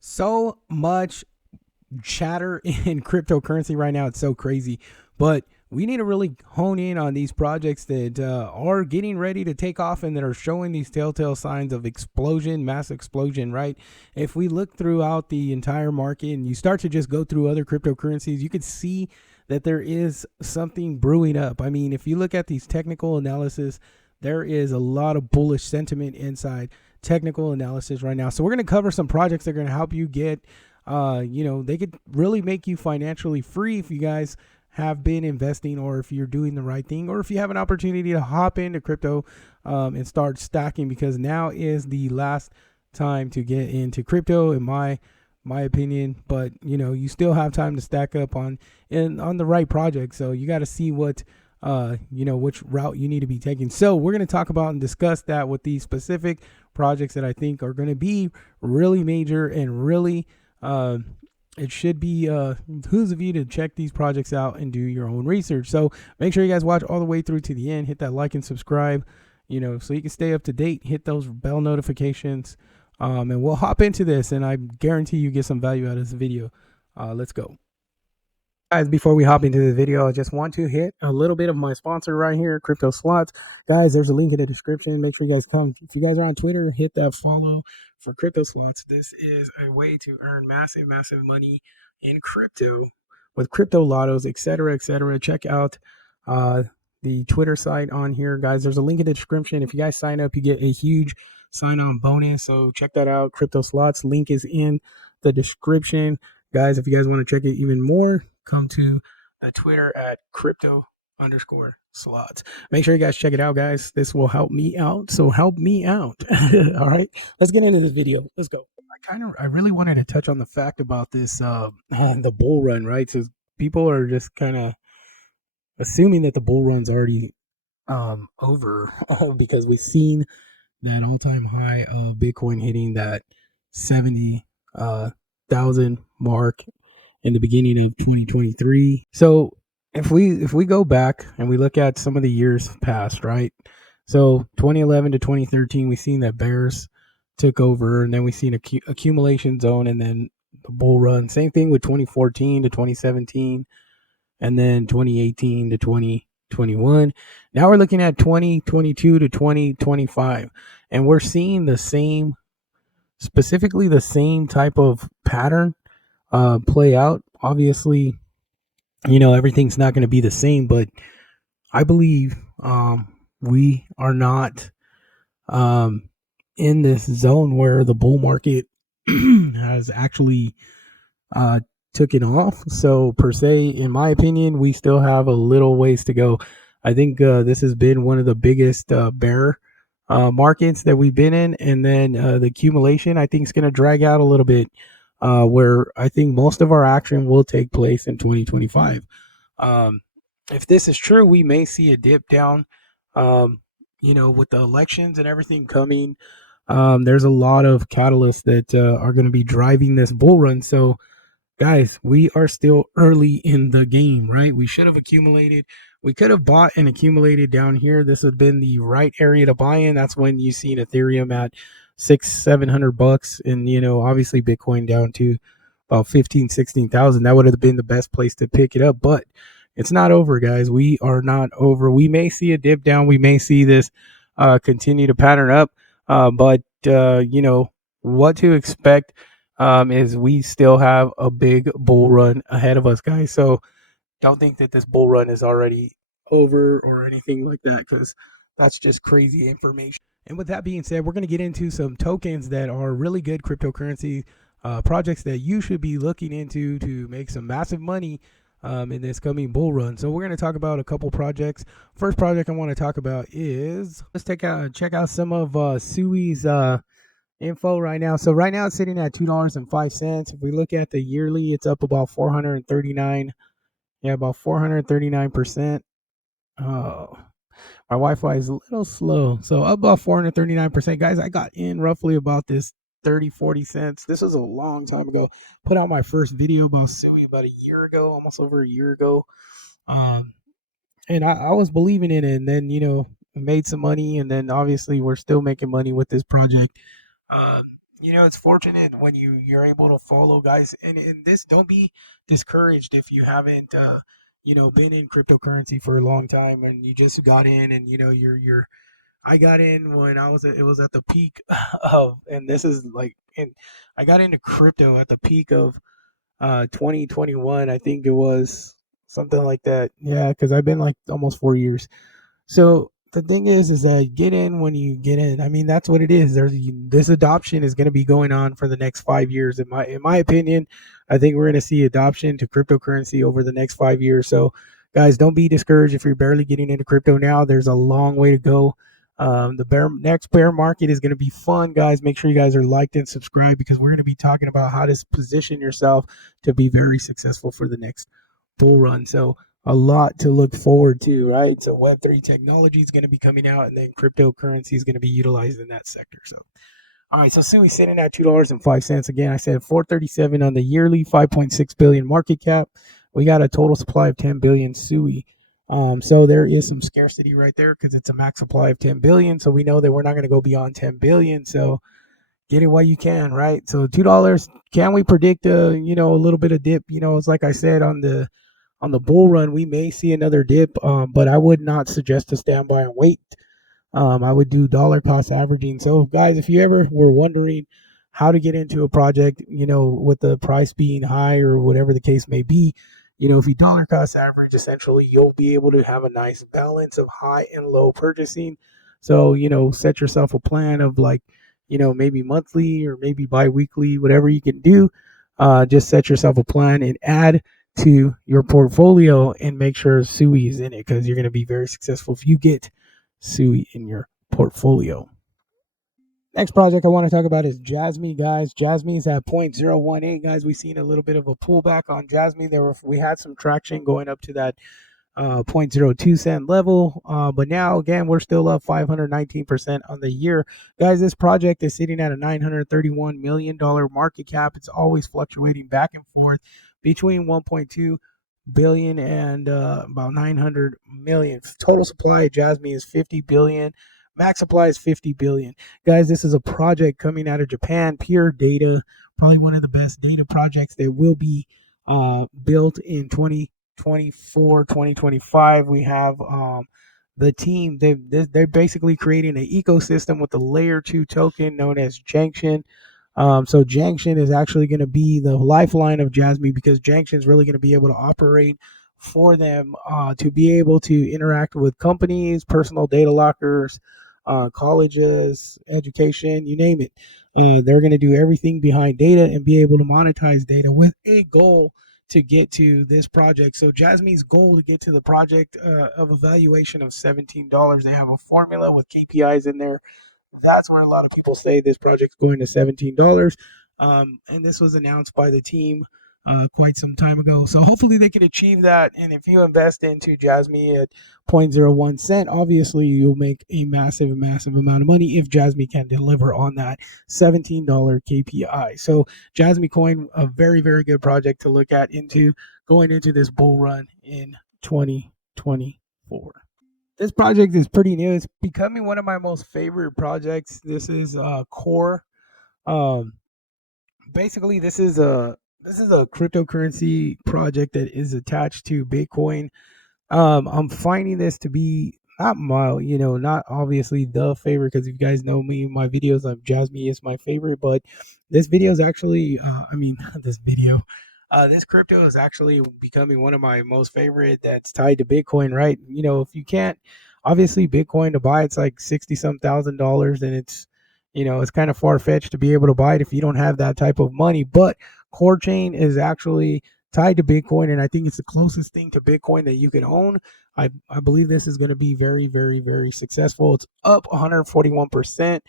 So much chatter in cryptocurrency right now. It's so crazy. But we need to really hone in on these projects that are getting ready to take off and that are showing these telltale signs of explosion, mass explosion, right? If we look throughout the entire market and you start to just go through other cryptocurrencies, you could see that there is something brewing up. I mean, if you look at these technical analysis, there is a lot of bullish sentiment inside technical analysis right now. So we're going to cover some projects that are going to help you get they could really make you financially free if you guys have been investing, or if you're doing the right thing, or if you have an opportunity to hop into crypto and start stacking, because now is the last time to get into crypto in my opinion. But you still have time to stack up on the right project. So you got to see what which route you need to be taking. So we're going to talk about and discuss that with these specific projects that I think are going to be really major and really it should be who's of you to check these projects out and do your own research. So make sure you guys watch all the way through to the end. Hit that like and subscribe, so you can stay up to date. Hit those bell notifications, and we'll hop into this. And I guarantee you get some value out of this video. Let's go. Guys, before we hop into the video, I just want to hit a little bit of my sponsor right here, Crypto Slots. Guys, there's a link in the description. Make sure you guys come. If you guys are on Twitter, hit that follow for Crypto Slots. This is a way to earn massive, massive money in crypto with crypto lottos, etc., etc. Check out the Twitter site on here, guys. There's a link in the description. If you guys sign up, you get a huge sign-on bonus. So check that out. Crypto Slots link is in the description. Guys, if you guys want to check it even more, come to Twitter at crypto_slots. Make sure you guys check it out, guys. This will help me out. So help me out. All right, let's get into this video. Let's go. I really wanted to touch on the fact about this, the bull run, right? So people are just kind of assuming that the bull run's already over because we've seen that all-time high of Bitcoin hitting that 70,000 mark in the beginning of 2023. So if we go back and we look at some of the years past, right? So 2011 to 2013, we've seen that bears took over, and then we've seen accumulation zone, and then the bull run. Same thing with 2014 to 2017, and then 2018 to 2021. Now we're looking at 2022 to 2025, and we're seeing specifically the same type of pattern play out. Obviously, everything's not going to be the same, but I believe we are not in this zone where the bull market has actually taken off. So per se, in my opinion, we still have a little ways to go. I think this has been one of the biggest bear markets that we've been in, and then the accumulation I think is going to drag out a little bit, where I think most of our action will take place in 2025. If this is true, we may see a dip down. With the elections and everything coming, there's a lot of catalysts that are going to be driving this bull run. So guys, we are still early in the game, right? We should have accumulated. We could have bought and accumulated down here. This would have been the right area to buy in. That's when you seen Ethereum at $600-700, and obviously Bitcoin down to about 16,000. That would have been the best place to pick it up. But it's not over, guys. We are not over. We may see a dip down. We may see this continue to pattern up. But what to expect is we still have a big bull run ahead of us, guys. So don't think that this bull run is already over or anything like that, because that's just crazy information. And with that being said, we're going to get into some tokens that are really good cryptocurrency projects that you should be looking into to make some massive money in this coming bull run. So we're going to talk about a couple projects. First project I want to talk about is, let's check out some of Sui's info right now. So right now it's sitting at $2.05. If we look at the yearly, it's up about 439. Yeah, about 439%. Oh, my Wi-Fi is a little slow. So up about 439%. Guys, I got in roughly about this 30-40 cents. This was a long time ago. Put out my first video about Sui about a year ago, almost over a year ago. And I was believing in it, and then made some money, and then obviously we're still making money with this project. it's fortunate when you're able to follow guys, and this, don't be discouraged if you haven't been in cryptocurrency for a long time and you just got in, and you're I got in when it was at the peak of, and this is like, and I got into crypto at the peak of 2021, I think it was, something like that. Yeah, because I've been like almost 4 years. So the thing is that get in when you get in. I mean, that's what it is. This adoption is going to be going on for the next 5 years. In my opinion, I think we're going to see adoption to cryptocurrency over the next 5 years. So, guys, don't be discouraged if you're barely getting into crypto now. There's a long way to go. The next bear market is going to be fun, guys. Make sure you guys are liked and subscribed, because we're going to be talking about how to position yourself to be very successful for the next bull run. So a lot to look forward to, right? So Web3 technology is going to be coming out, and then cryptocurrency is going to be utilized in that sector. So, all right, so Sui sitting at $2.05. Again, I said 437 on the yearly, 5.6 billion market cap. We got a total supply of 10 billion Sui. So there is some scarcity right there because it's a max supply of 10 billion. So we know that we're not going to go beyond 10 billion. So get it while you can, right? So $2. Can we predict a little bit of dip? It's like I said on the bull run, we may see another dip, but I would not suggest to stand by and wait. I would do dollar cost averaging. So, guys, if you ever were wondering how to get into a project, with the price being high or whatever the case may be, if you dollar cost average, essentially, you'll be able to have a nice balance of high and low purchasing. So, set yourself a plan of like, maybe monthly or maybe bi-weekly, whatever you can do. Just set yourself a plan and add to your portfolio and make sure Sui is in it, because you're going to be very successful if you get Sui in your portfolio. Next project I want to talk about is JASM, guys. JASM is at 0.018, guys. We've seen a little bit of a pullback on JASM. We had some traction going up to that 0.02 cent level. But now, again, we're still up 519% on the year. Guys, this project is sitting at a $931 million market cap. It's always fluctuating back and forth between 1.2 billion and about 900 million. Total supply of JASM is 50 billion. Max supply is 50 billion. Guys, this is a project coming out of Japan, pure data, probably one of the best data projects that will be built in 2024, 2025. We have the team. They're basically creating an ecosystem with the layer 2 token known as Junction. So Junction is actually going to be the lifeline of JASM, because Junction is really going to be able to operate for them to be able to interact with companies, personal data lockers, colleges, education, you name it. They're going to do everything behind data and be able to monetize data with a goal to get to this project. So JASM's goal to get to the project of a valuation of $17. They have a formula with KPIs in there. That's where a lot of people say this project's going to $17. And this was announced by the team quite some time ago. So hopefully they can achieve that. And if you invest into JASM at 0.01 cent, obviously you'll make a massive, massive amount of money if JASM can deliver on that $17 KPI. So JASM Coin, a very, very good project to look at into going into this bull run in 2024. This project is pretty new. It's becoming one of my most favorite projects. This is Core. Um, Basically, this is a cryptocurrency project that is attached to Bitcoin. I'm finding this to be not not obviously the favorite, because if you guys know me, my videos of JASM is my favorite, but this video is actually, this video, this crypto is actually becoming one of my most favorite that's tied to Bitcoin, right? If you can't, obviously Bitcoin to buy, it's like 60 some $1,000, and it's kind of far fetched to be able to buy it if you don't have that type of money. But Core Chain is actually tied to Bitcoin, and I think it's the closest thing to Bitcoin that you can own. I believe this is going to be very, very, very successful. It's up 141%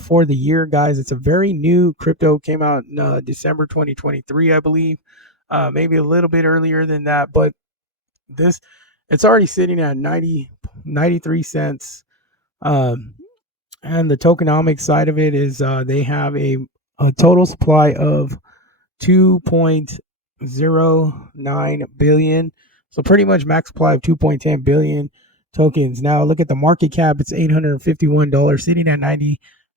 for the year, guys. It's a very new crypto, came out in December 2023, I believe, maybe a little bit earlier than that, but this it's already sitting at 93 cents. And the tokenomics side of it is they have a total supply of 2.09 billion. So pretty much max supply of 2.10 billion tokens. Now look at the market cap. It's $851, sitting at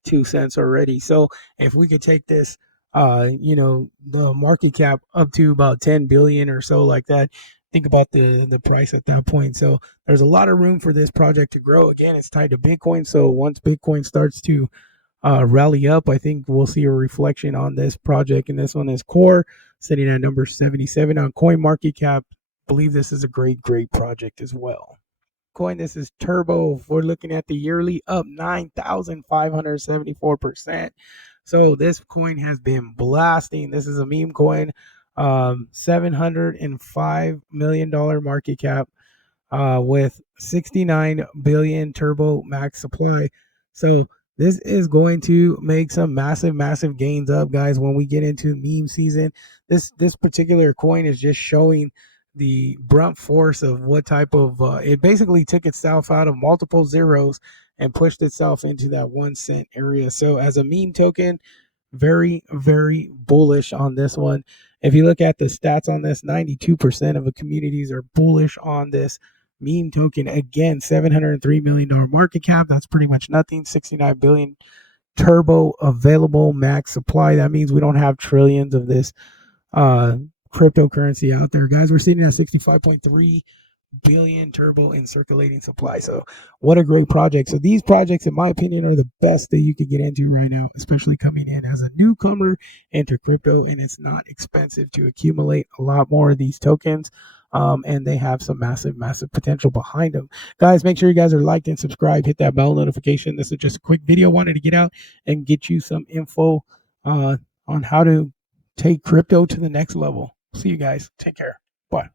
2 cents already. So if we could take this, the market cap up to about 10 billion or so like that, think about the price at that point. So there's a lot of room for this project to grow. Again, it's tied to Bitcoin. So once Bitcoin starts to rally up, I think we'll see a reflection on this project. And this one is Core, sitting at number 77 on Coin Market Cap. Believe this is a great project as well. Coin, this is Turbo. We're looking at the yearly up 9,574%. So this coin has been blasting. This is a meme coin. $705 million market cap, with 69 billion turbo max supply. So this is going to make some massive gains up, guys, when we get into meme season. This particular coin is just showing the brunt force of what type of it basically took itself out of multiple zeros and pushed itself into that 1 cent area. So as a meme token, very bullish on this one. If you look at the stats on this, 92% of the communities are bullish on this meme token. Again, $703 million market cap. That's pretty much nothing. 69 billion turbo available max supply. That means we don't have trillions of this cryptocurrency out there, guys. We're sitting at 65.3 billion turbo in circulating supply. So what a great project. So these projects, in my opinion, are the best that you could get into right now, especially coming in as a newcomer into crypto. And it's not expensive to accumulate a lot more of these tokens. And they have some massive potential behind them. Guys, make sure you guys are liked and subscribed. Hit that bell notification. This is just a quick video. Wanted to get out and get you some info on how to take crypto to the next level. See you guys. Take care. Bye.